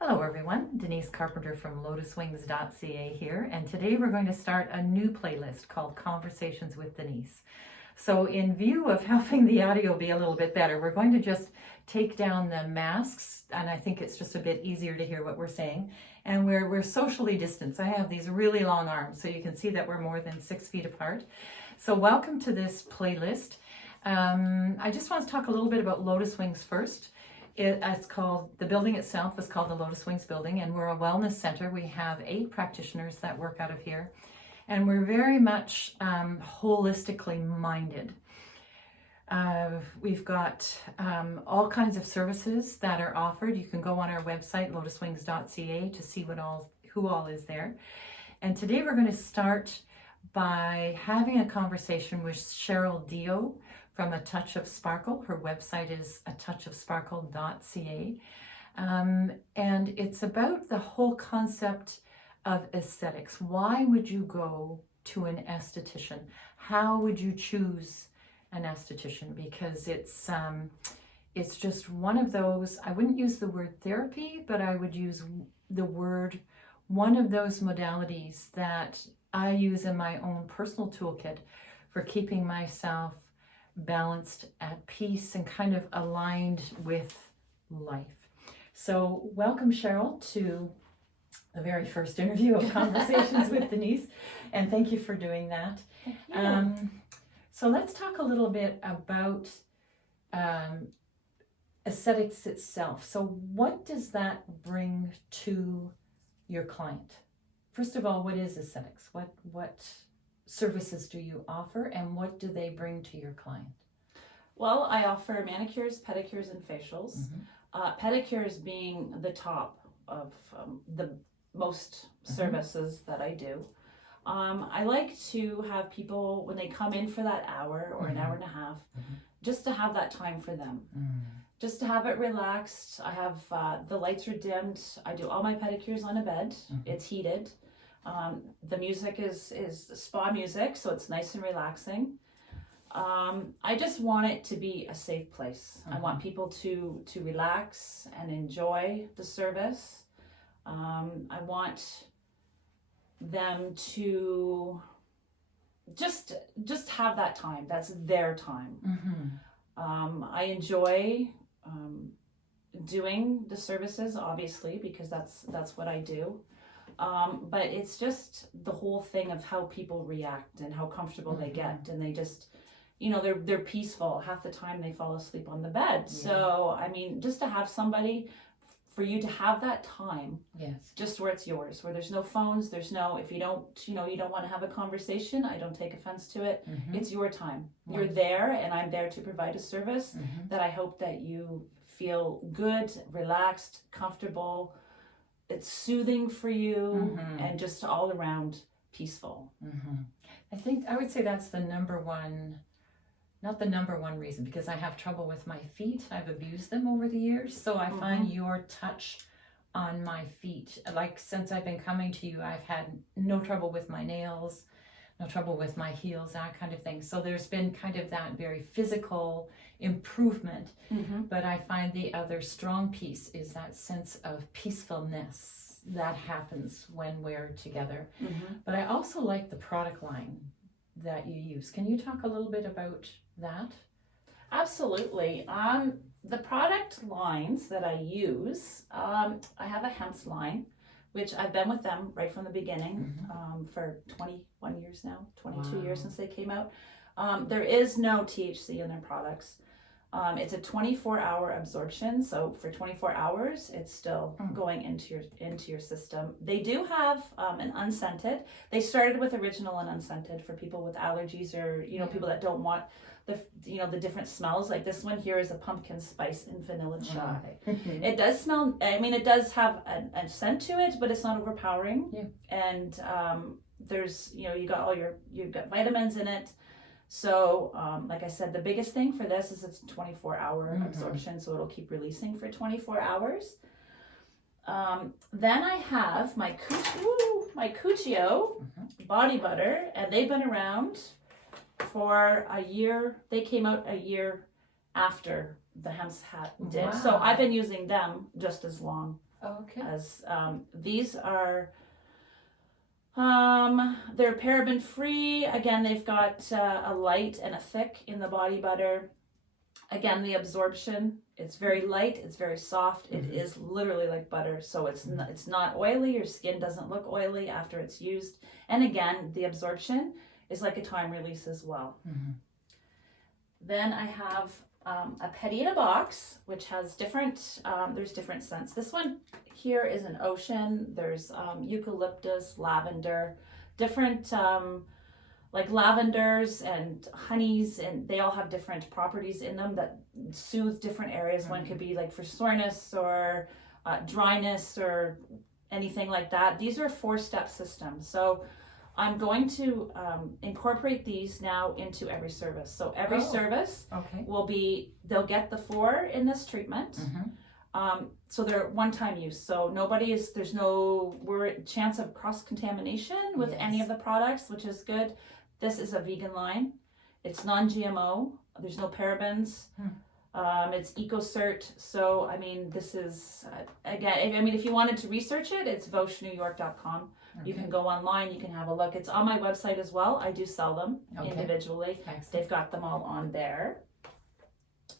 Hello everyone, Denise Carpenter from lotuswings.ca here, and today we're going to start a new playlist called Conversations with Denise. So in view of helping the audio be a little bit better, we're going to just take down the masks, and I think it's just a bit easier to hear what we're saying, and we're socially distanced. I have these really long arms, so you can see that we're more than 6 feet apart. So welcome to this playlist. I just want to talk a little bit about Lotus Wings first. It's called, the building itself is called the Lotus Wings Building, and we're a wellness center. We have 8 practitioners that work out of here, and we're very much holistically minded. We've got all kinds of services that are offered. You can go on our website, lotuswings.ca, to see who all is there. And today we're going to start by having a conversation with Sheryl Deyo from A Touch of Sparkle. Her website is atouchofsparkle.ca. And it's about the whole concept of aesthetics. Why would you go to an esthetician? How would you choose an esthetician? Because it's just one of those, I wouldn't use the word therapy, but I would use the word, one of those modalities that I use in my own personal toolkit for keeping myself balanced, at peace, and kind of aligned with life. So welcome, Sheryl, to the very first interview of Conversations with Denise, and thank you for doing that. So let's talk a little bit about aesthetics itself. So what does that bring to your client? First of all, what is aesthetics? What services do you offer, and what do they bring to your client? Well, I offer manicures, pedicures, and facials. Pedicures being the top of the most services that I do. I like to have people, when they come in for that hour or an hour and a half, just to have that time for them. Just to have it relaxed. I have, the lights are dimmed. I do all my pedicures on a bed. It's heated. The music is spa music, so it's nice and relaxing. I just want it to be a safe place. I want people to relax and enjoy the service. I want them to just have that time. That's their time. I enjoy doing the services, obviously, because that's what I do. But it's just the whole thing of how people react and how comfortable they get, and they just, they're peaceful. Half the time they fall asleep on the bed. Yeah. So, I mean, just to have somebody, for you to have that time, yes, just where it's yours, where there's no phones, there's no, if you don't, you don't want to have a conversation, I don't take offense to it. It's your time. You're there, and I'm there to provide a service that I hope that you feel good, relaxed, comfortable. It's soothing for you, and just all around peaceful. I would say that's the number one, not the number one reason, because I have trouble with my feet. I've abused them over the years. So I find your touch on my feet, like since I've been coming to you, I've had no trouble with my nails, no trouble with my heels, that kind of thing. So there's been kind of that very physical improvement. But I find the other strong piece is that sense of peacefulness that happens when we're together. But I also like the product line that you use. Can you talk a little bit about that? Absolutely. The product lines that I use, I have a hemp line, which I've been with them right from the beginning, for 21 years now, 22 years since they came out. There is no THC in their products. It's a 24-hour absorption, so for 24 hours, it's still going into your system. They do have an unscented. They started with original and unscented for people with allergies, or people that don't want the different smells. Like this one here is a pumpkin spice and vanilla chai. It does smell. I mean, it does have a scent to it, but it's not overpowering. And there's you've got vitamins in it. So, like I said, the biggest thing for this is it's 24-hour absorption, so it'll keep releasing for 24 hours. Then I have my Cuccio body butter, and they've been around for a year. They came out a year after the hemp hat did. Wow. So I've been using them just as long. Okay. As these are they're paraben free. Again, they've got a light and a thick in the body butter. Again, the absorption, it's very light, it's very soft. It is literally like butter, so it's not oily. Your skin doesn't look oily after it's used. And again, the absorption is like a time release as well. Then I have a Pedi in a box, which has different, there's different scents. This one here is an ocean. There's eucalyptus, lavender, different like lavenders and honeys, and they all have different properties in them that soothe different areas. One could be like for soreness or dryness or anything like that. These are a 4-step system. So I'm going to incorporate these now into every service. So every service will be, they'll get the 4 in this treatment. So they're one-time use. So there's no chance of cross-contamination with any of the products, which is good. This is a vegan line. It's non-GMO. There's no parabens. It's EcoCert. So, I mean, this is, again, I mean, if you wanted to research it, it's VoschNewYork.com. You can go online, you can have a look. It's on my website as well. I do sell them individually. Excellent. They've got them all on there.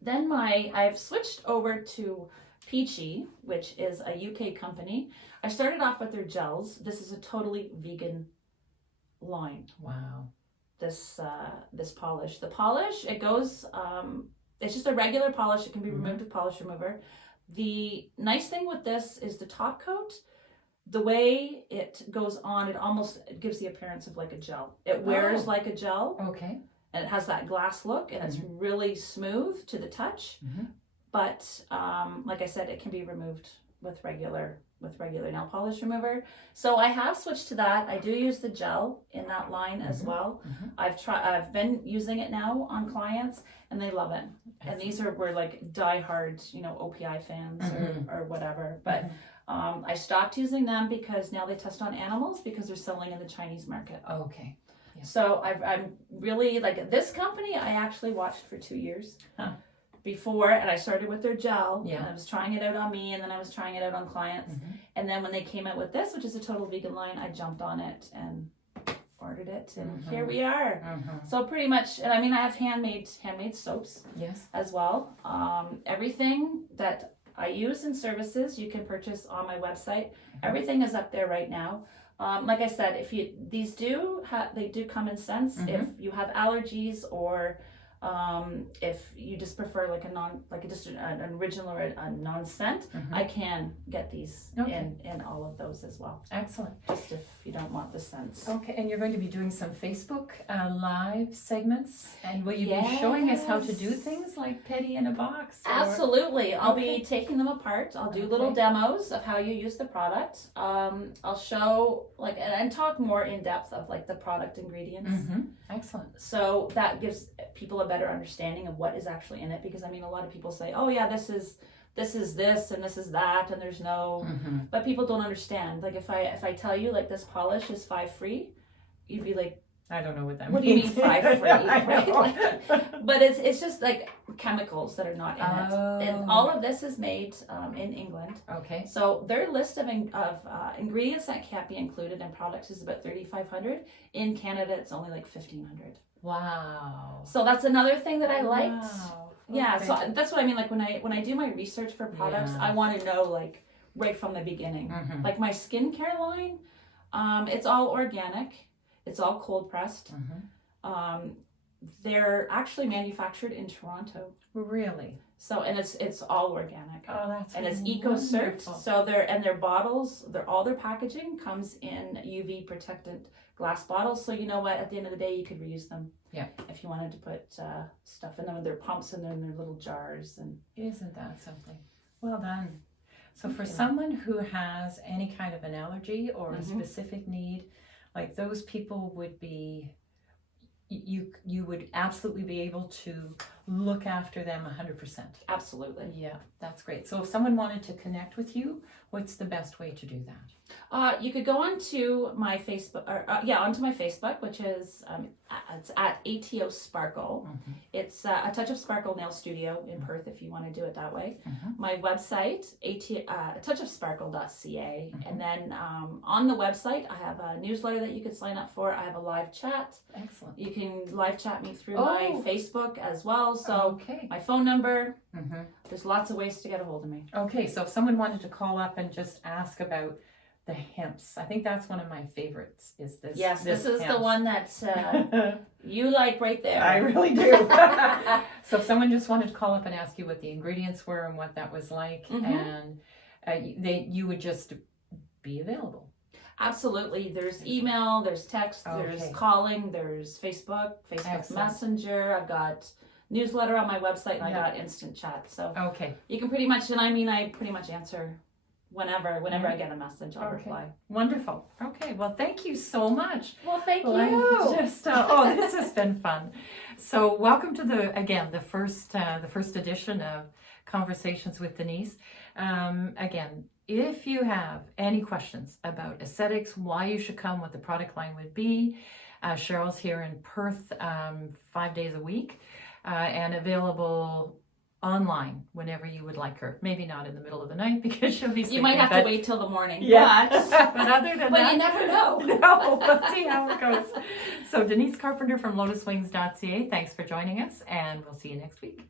Then I've switched over to Peachy, which is a UK company. I started off with their gels. This is a totally vegan line. Wow. This polish. The polish, it goes, it's just a regular polish. It can be removed with polish remover. The nice thing with this is the top coat, the way it goes on, it gives the appearance of like a gel. It wears like a gel. Okay. And it has that glass look, and it's really smooth to the touch. But like I said, it can be removed with regular nail polish remover. So I have switched to that. I do use the gel in that line as well. I've been using it now on clients, and they love it. And these were like diehard, OPI fans or whatever. But I stopped using them because now they test on animals because they're selling in the Chinese market. Okay. Yeah. So I'm really like this company. I actually watched for 2 years. Before, and I started with their gel. And I was trying it out on me, and then I was trying it out on clients. And then when they came out with this, which is a total vegan line, I jumped on it and ordered it, and here we are. So pretty much, and I mean, I have handmade soaps as well. Everything that I use in services, you can purchase on my website. Everything is up there right now. Like I said, these do come in scents. If you have allergies or if you just prefer like an original or a non-scent, I can get these in all of those as well. Excellent. Just if you don't want the scents. Okay, and you're going to be doing some Facebook live segments, and will you be showing us how to do things like Pedi in a box? Absolutely. I'll be taking them apart. I'll do little demos of how you use the product. I'll show and talk more in depth of like the product ingredients. Excellent. So that gives people a better understanding of what is actually in it, because I mean, a lot of people say, oh yeah, this is this and this is that, and there's no, but people don't understand. Like if I tell you like this polish is 5 free, you'd be like, I don't know what that means. What do you mean 5 free? Right? But it's just like chemicals that are not in it. And all of this is made in England. Okay. So their list of ingredients that can't be included in products is about 3,500. In Canada, it's only like 1,500. Wow. So that's another thing that I liked. Wow. Yeah. Okay. So that's what I mean. Like when I do my research for products, I want to know like right from the beginning. Like my skincare line, it's all organic. It's all cold pressed. They're actually manufactured in Toronto. Really? So and it's all organic. Oh, that's and it's EcoCert. So their bottles, all their packaging comes in UV protected glass bottles. So you know what? At the end of the day, you could reuse them. Yeah. If you wanted to put stuff in them, and their pumps in their little jars. And isn't that something? Well done. So for someone who has any kind of an allergy or a specific need, like those people would be, you would absolutely be able to look after them 100%. Absolutely. Yeah, that's great. So if someone wanted to connect with you, what's the best way to do that? You could go onto my Facebook, onto my Facebook, which is it's at ATO Sparkle. Mm-hmm. It's a Touch of Sparkle Nail Studio in Perth, if you want to do it that way. Mm-hmm. My website, touchofsparkle.ca, Mm-hmm. and then on the website, I have a newsletter that you could sign up for. I have a live chat. Excellent. You can live chat me through my Facebook as well. So Okay. my phone number. Mm-hmm. There's lots of ways to get a hold of me. Okay, so if someone wanted to call up and just ask about the hemps, I think that's one of my favorites. Is this? Yes, this is hemps. the one that you like right there. I really do. So if someone just wanted to call up and ask you what the ingredients were and what that was like, Mhm. and you would just be available. Absolutely. There's email, there's text, there's Okay. calling, there's Facebook Excellent. Messenger. I've got newsletter on my website, and Yeah. I got instant chat. So Okay, you can pretty much, I pretty much answer whenever I get a message, I'll Okay. reply. wonderful. Okay, well, thank you so much. Well, thank Well, you. I just this has been fun. So welcome to the first edition of Conversations with Denise. Again, if you have any questions about aesthetics, why you should come, what the product line would be, Cheryl's here in Perth 5 days a week and available online whenever you would like her. Maybe not in the middle of the night because she'll be sleeping. You might have to wait till the morning. Yeah. But, But other than but that, you never know. no, we'll see how it goes. So Denise Carpenter from lotuswings.ca, thanks for joining us, and we'll see you next week.